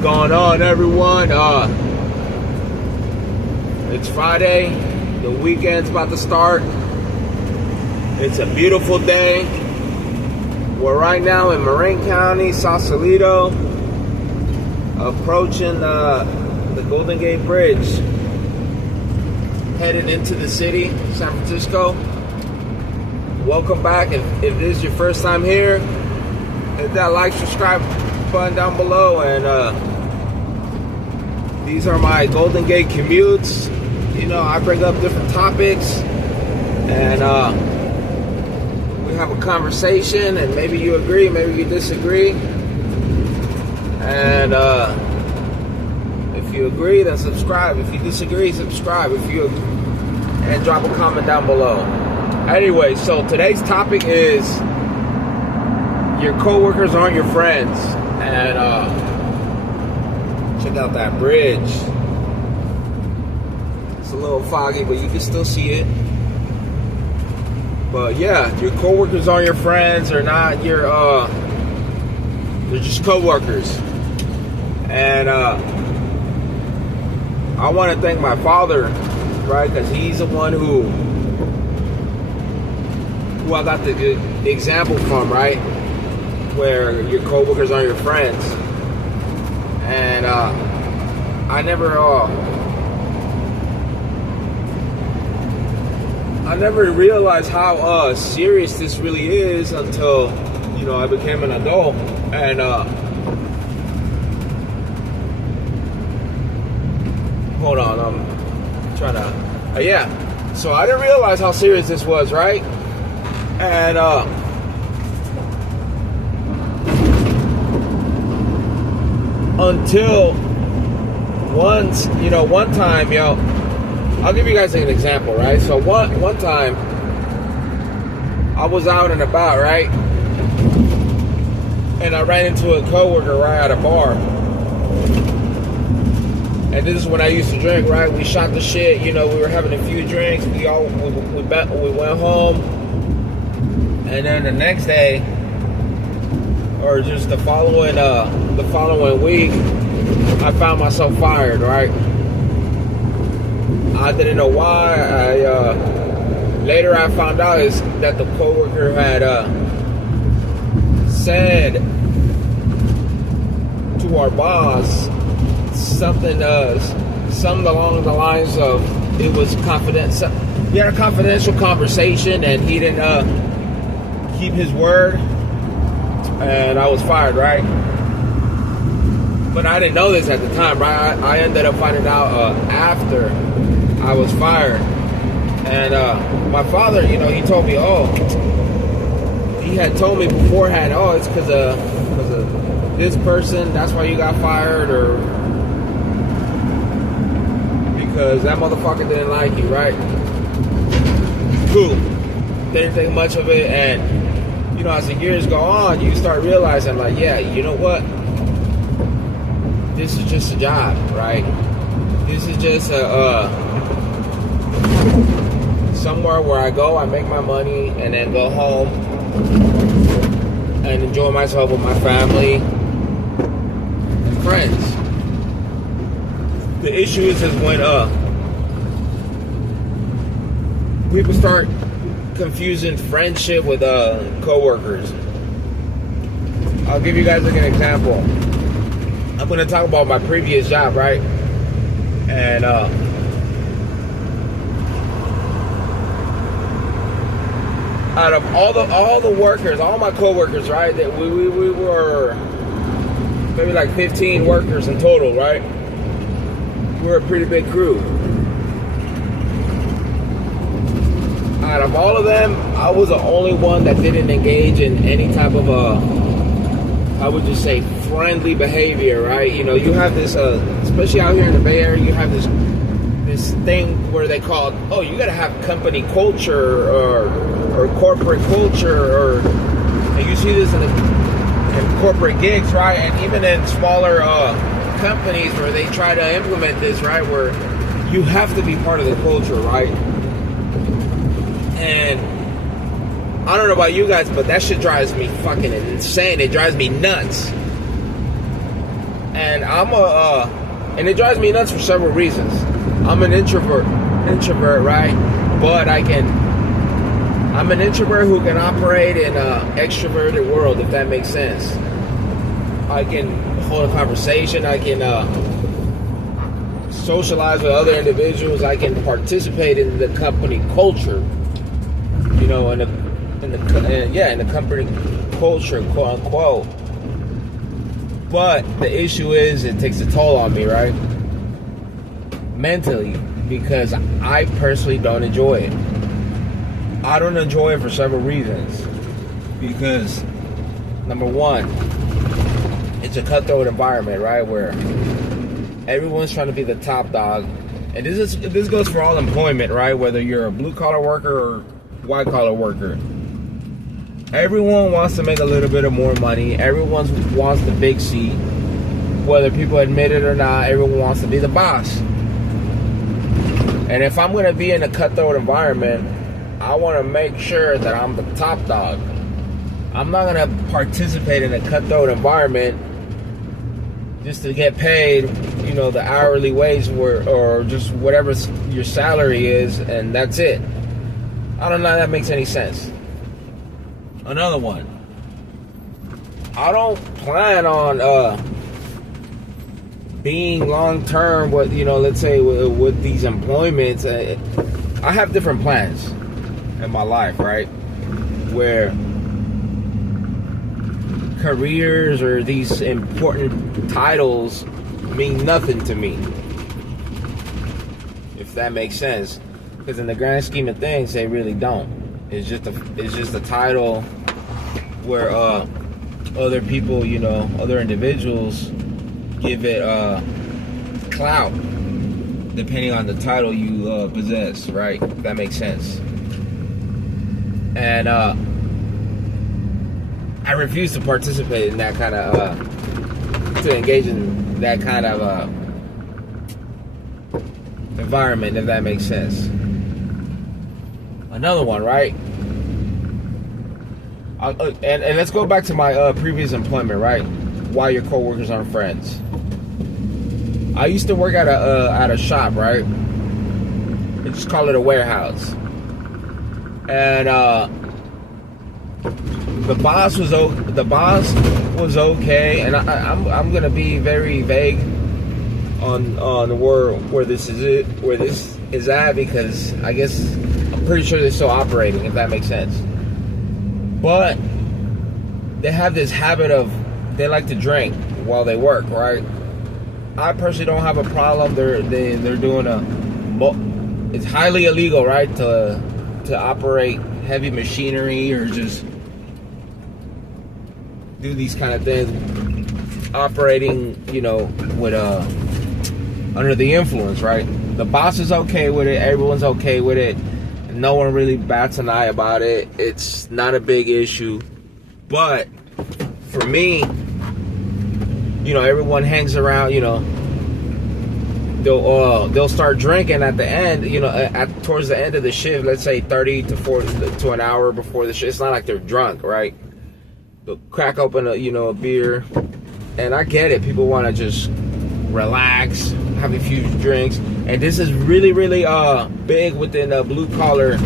going on, everyone? It's Friday. The weekend's about to start. It's a beautiful day. We're right now in Marin County, Sausalito, approaching the Golden Gate Bridge, headed into the city, San Francisco. Welcome back. If this is your first time here, hit that like, subscribe button down below. And these are my Golden Gate commutes. You know, I bring up different topics and we have a conversation, and maybe you agree, maybe you disagree. And if you agree, then subscribe. If you disagree, subscribe. And drop a comment down below. Anyway, so today's topic is your coworkers aren't your friends. And check out that bridge. It's a little foggy, but you can still see it. But yeah, your coworkers aren't your friends. Or not they're just coworkers. And I want to thank my father, right? Because he's the one who I got the example from, right? Where your coworkers aren't your friends. And I never realized how serious this really is until, you know, I became an adult. And hold on, I'm trying to yeah, so I didn't realize how serious this was, right? And until one time, I'll give you guys an example, right? So one time I was out and about, right? And I ran into a coworker right at a bar. And this is when I used to drink, right? We shot the shit, we were having a few drinks. We went home. And then the next day, or just the following week, I found myself fired, right? I didn't know why. Later I found out is that the coworker had said to our boss something along the lines of it was confidential. We had a confidential conversation, and he didn't keep his word, and I was fired, right? But I didn't know this at the time, right? I ended up finding out after I was fired. And my father, he told me, he had told me beforehand, it's because of this person, that's why you got fired, or because that motherfucker didn't like you, right? Cool. Didn't think much of it. And as the years go on, you start realizing, like, yeah, you know what? This is just a job, right? This is just somewhere where I go, I make my money, and then go home and enjoy myself with my family and friends. The issue is when people start confusing friendship with coworkers. I'll give you guys an example. I'm going to talk about my previous job, right? And out of all the workers, all my coworkers, right? That we were maybe like 15 workers in total, right? We're a pretty big crew. Out of all of them, I was the only one that didn't engage in any type of I would just say friendly behavior, right? You have this, especially out here in the Bay Area, you have this thing where they call it, you gotta have company culture or corporate culture, and you see this in corporate gigs, right? And even in smaller companies where they try to implement this, right? Where you have to be part of the culture, right? And I don't know about you guys, but that shit drives me fucking insane. It drives me nuts. And and it drives me nuts for several reasons. I'm an introvert, right? But I'm an introvert who can operate in an extroverted world, if that makes sense. I can hold a conversation. I can socialize with other individuals. I can participate in the company culture. You know, in the company culture, quote unquote. But the issue is, it takes a toll on me, right? Mentally, because I personally don't enjoy it. I don't enjoy it for several reasons. Because, number one, it's a cutthroat environment, right? Where everyone's trying to be the top dog. And this goes for all employment, right? Whether you're a blue-collar worker or white-collar worker. Everyone wants to make a little bit of more money. Everyone wants the big seat. Whether people admit it or not, everyone wants to be the boss. And if I'm going to be in a cutthroat environment, I want to make sure that I'm the top dog. I'm not going to participate in a cutthroat environment just to get paid, you know, the hourly wage or just whatever your salary is, and that's it. I don't know if that makes any sense. Another one. I don't plan on being long term with, you know, let's say with these employments. I have different plans in my life, right? Where careers or these important titles mean nothing to me, if that makes sense. Because in the grand scheme of things, they really don't. It's just a title where other people, you know, other individuals give it clout depending on the title you possess, right? If that makes sense. And I refuse to participate in that kind of to engage in that kind of environment, if that makes sense. Another one, right? And let's go back to my previous employment, right? Why your coworkers aren't friends. I used to work at a shop, right? Let's just call it a warehouse. And the boss was okay, and I'm gonna be very vague on where this is at, because I guess I'm pretty sure they're still operating, if that makes sense. But they have this habit of, they like to drink while they work, right? I personally don't have a problem. They're doing it's highly illegal, right, to operate heavy machinery or just do these kind of things, operating, you know, with under the influence, right? The boss is okay with it. Everyone's okay with it. No one really bats an eye about it. It's not a big issue. But for me, you know, everyone hangs around, you know, they'll start drinking at the end, you know, towards the end of the shift, let's say 30 to 40 to an hour before the shift. It's not like they're drunk, right? They'll crack open a beer. And I get it. People want to just relax, have a few drinks. And this is really, really big within the blue collar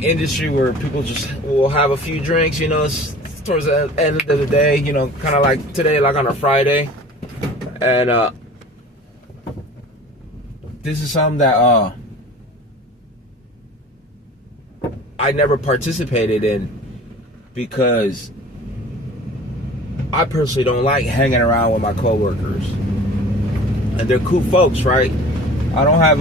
industry, where people just will have a few drinks, you know, it's towards the end of the day, you know, kind of like today, like on a Friday. And this is something that I never participated in, because I personally don't like hanging around with my coworkers. And they're cool folks, right? I don't have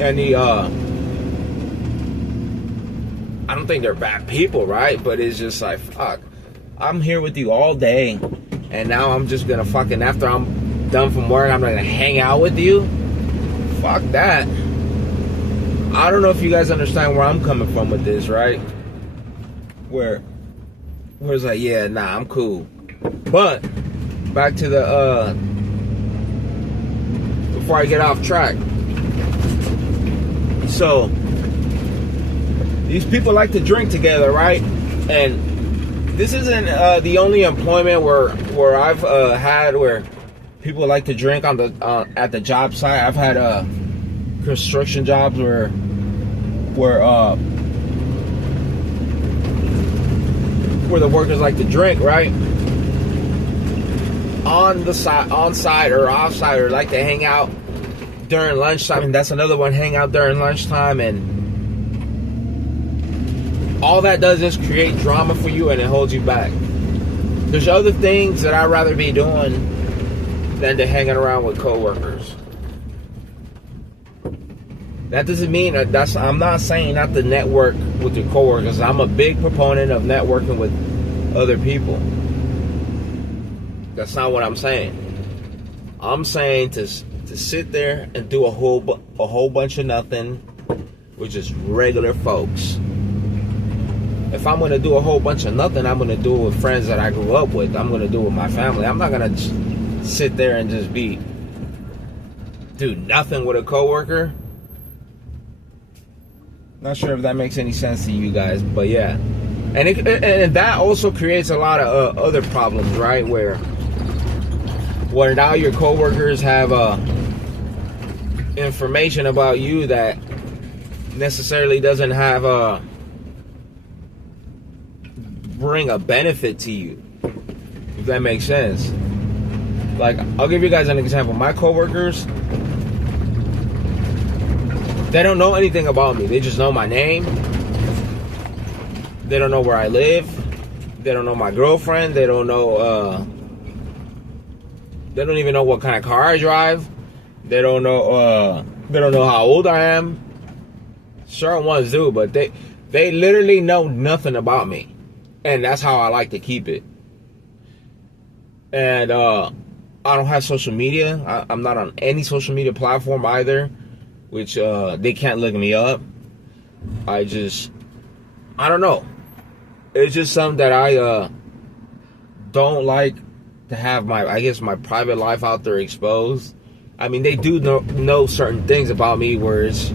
any I don't think they're bad people, right? But it's just like, fuck, I'm here with you all day, and now I'm just gonna fucking, after I'm done from work, I'm gonna hang out with you? Fuck that. I don't know if you guys understand where I'm coming from with this, right? Where it's like, yeah, nah, I'm cool. But back to the before I get off track. So these people like to drink together, right? And this isn't the only employment where I've had where people like to drink on the at the job site. I've had construction jobs where the workers like to drink, right? On site or off site, or like to hang out during lunchtime. And that's another one, hang out during lunchtime, and all that does is create drama for you, and it holds you back. There's other things that I'd rather be doing than to hanging around with coworkers. That doesn't mean that I'm not saying not to network with your coworkers. I'm a big proponent of networking with other people. That's not what I'm saying. I'm saying to sit there and do a whole bunch of nothing with just regular folks. If I'm going to do a whole bunch of nothing, I'm going to do it with friends that I grew up with. I'm going to do it with my family. I'm not going to sit there and just do nothing with a coworker. Not sure if that makes any sense to you guys, but yeah. And that also creates a lot of other problems, right? Where now your coworkers have information about you that necessarily doesn't have bring a benefit to you, if that makes sense. Like, I'll give you guys an example. My coworkers, they don't know anything about me. They just know my name. They don't know where I live. They don't know my girlfriend. They don't know they don't even know what kind of car I drive. They don't know how old I am. Certain ones do, but they literally know nothing about me. And that's how I like to keep it. And I don't have social media. I'm not on any social media platform either, which they can't look me up. I don't know. It's just something that I don't like to have my private life out there exposed. I mean, they do know certain things about me, whereas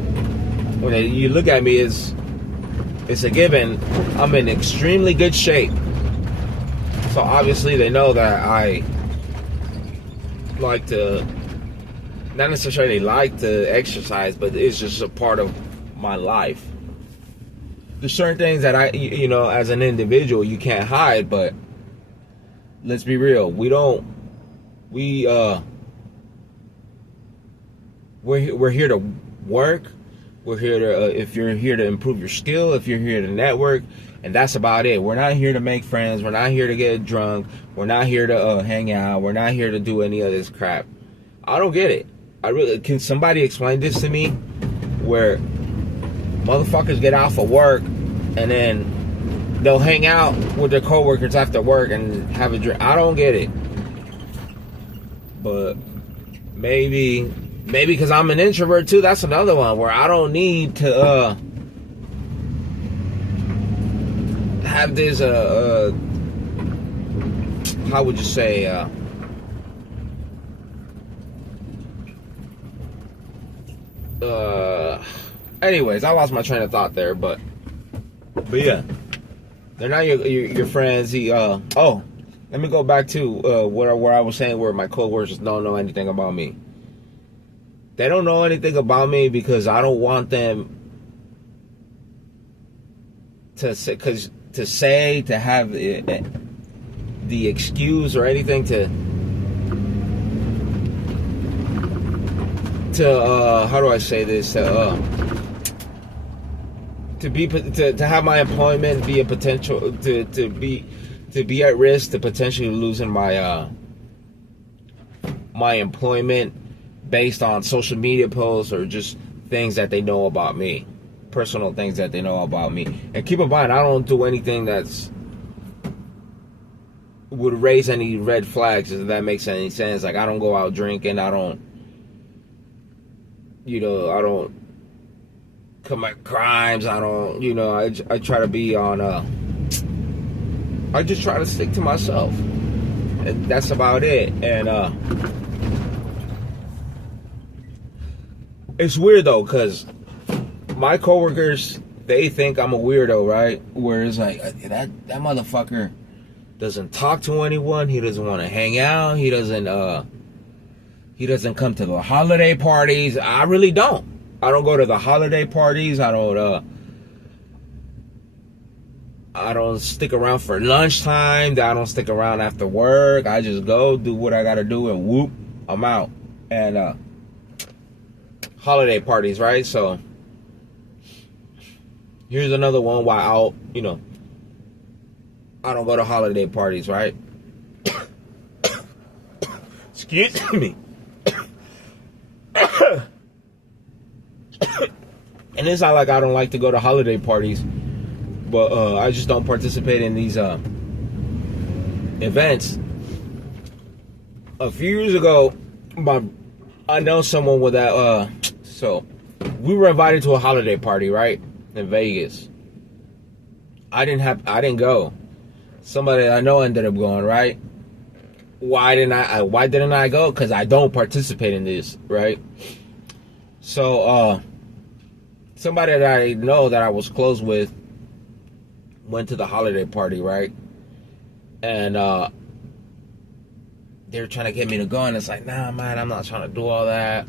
when you look at me, it's a given. I'm in extremely good shape. So obviously they know that I like to, not necessarily like to exercise, but it's just a part of my life. There's certain things that as an individual, you can't hide, but let's be real. We're here to work. We're here to, if you're here to improve your skill, if you're here to network, and that's about it. We're not here to make friends. We're not here to get drunk. We're not here to hang out. We're not here to do any of this crap. I don't get it. Can somebody explain this to me? Where motherfuckers get off of work and then they'll hang out with their coworkers after work and have a drink. I don't get it. But maybe because I'm an introvert too, that's another one where I don't need to have this how would you say anyways, I lost my train of thought there, but yeah, they're not your friends. Let me go back to where I was saying where my coworkers don't know anything about me. They don't know anything about me because I don't want them to have the excuse or anything to how do I say this, to have my employment be a potential to be at risk to potentially losing my my employment based on social media posts or just things that they know about me, personal things that they know about me. And keep in mind, I don't do anything that's would raise any red flags, if that makes any sense. Like, I don't go out drinking. I don't commit crimes. I don't, I try to be on, I just try to stick to myself. And that's about it. And, it's weird though, because my coworkers, they think I'm a weirdo, right? Where it's like, that motherfucker, doesn't talk to anyone. He doesn't want to hang out. He doesn't come to the holiday parties. I really don't. I don't go to the holiday parties. I don't stick around for lunchtime. I don't stick around after work. I just go do what I gotta do and whoop, I'm out. And holiday parties, right? So here's another one why I don't go to holiday parties, right? Excuse me. And it's not like I don't like to go to holiday parties, but I just don't participate in these events. A few years ago, I know someone with that. So we were invited to a holiday party, right, in Vegas. I didn't go. Somebody I know ended up going, right? Why didn't I go? Because I don't participate in this, right? So somebody that I know that I was close with went to the holiday party, right? And they were trying to get me to go, and it's like, nah, man, I'm not trying to do all that.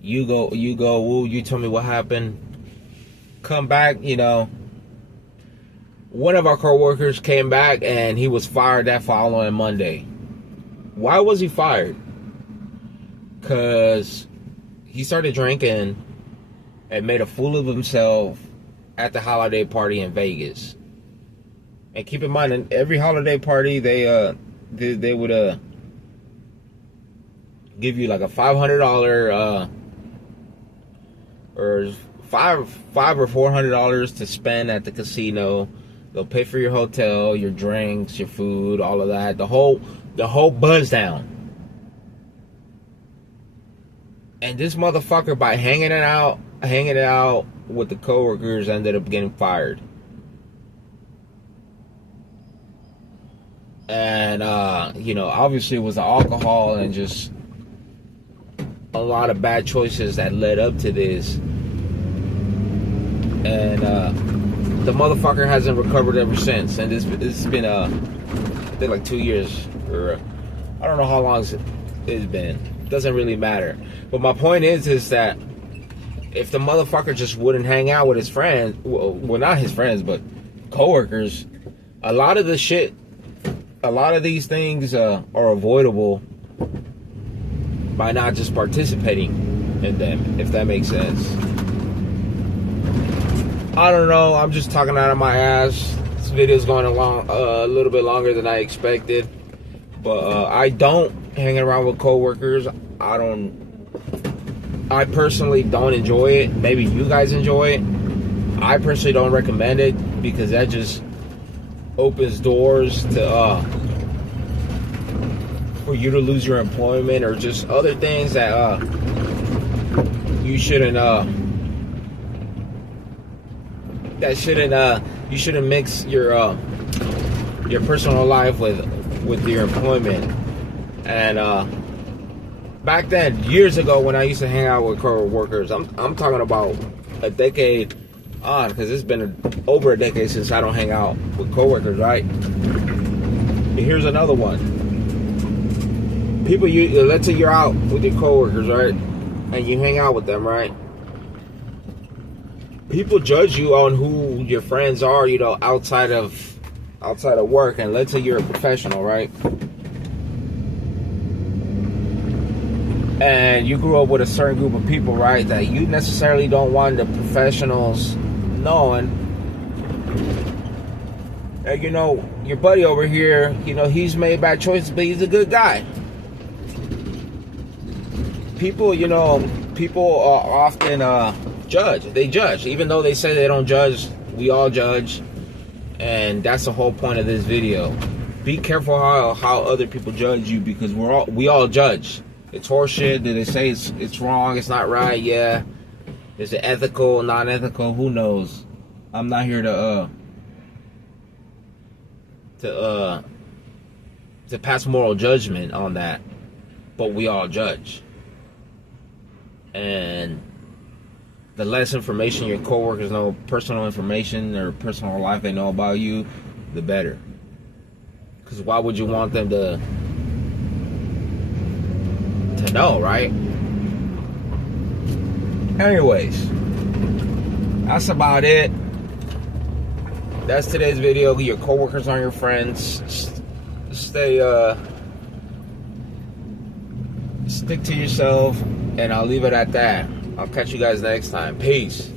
You go, woo, you tell me what happened. Come back, one of our co-workers came back and he was fired that following Monday. Why was he fired? Because he started drinking and made a fool of himself at the holiday party in Vegas. And keep in mind, in every holiday party, they would give you like a $500 or $500 or $400 to spend at the casino. They'll pay for your hotel, your drinks, your food, all of that. The whole buzz down. And this motherfucker, by hanging it out with the coworkers, ended up getting fired. And obviously it was the alcohol and just a lot of bad choices that led up to this. And the motherfucker hasn't recovered ever since. And it's been like 2 years, or I don't know how long it's been. It doesn't really matter. But my point is that if the motherfucker just wouldn't hang out with his friends, well, not his friends, but coworkers, a lot of these things are avoidable by not just participating in them, if that makes sense. I don't know. I'm just talking out of my ass. This video's going along a little bit longer than I expected, but I don't hang around with coworkers. I personally don't enjoy it. Maybe you guys enjoy it. I personally don't recommend it because that just opens doors to for you to lose your employment or just other things that you shouldn't you shouldn't mix your personal life with your employment. And back then, years ago, when I used to hang out with co-workers, I'm talking about a decade on, because it's been over a decade since I don't hang out with co-workers, right? Here's another one. Let's say you're out with your co-workers, right? And you hang out with them, right? People judge you on who your friends are, outside of work. And let's say you're a professional, right? And you grew up with a certain group of people, right, that you necessarily don't want the professionals knowing. And your buddy over here, he's made bad choices, but he's a good guy. People often judge. They judge. Even though they say they don't judge, we all judge. And that's the whole point of this video. Be careful how other people judge you, because we all judge. It's horseshit. Do they say it's wrong? It's not right? Yeah. Is it ethical? Non-ethical? Who knows? I'm not here to pass moral judgment on that. But we all judge. And the less information your coworkers know, personal information or personal life they know about you, the better. Because why would you want them to know, right? Anyways, that's about it. That's today's video. Your coworkers are your friends. Stick to yourself, and I'll leave it at that. I'll catch you guys next time. Peace.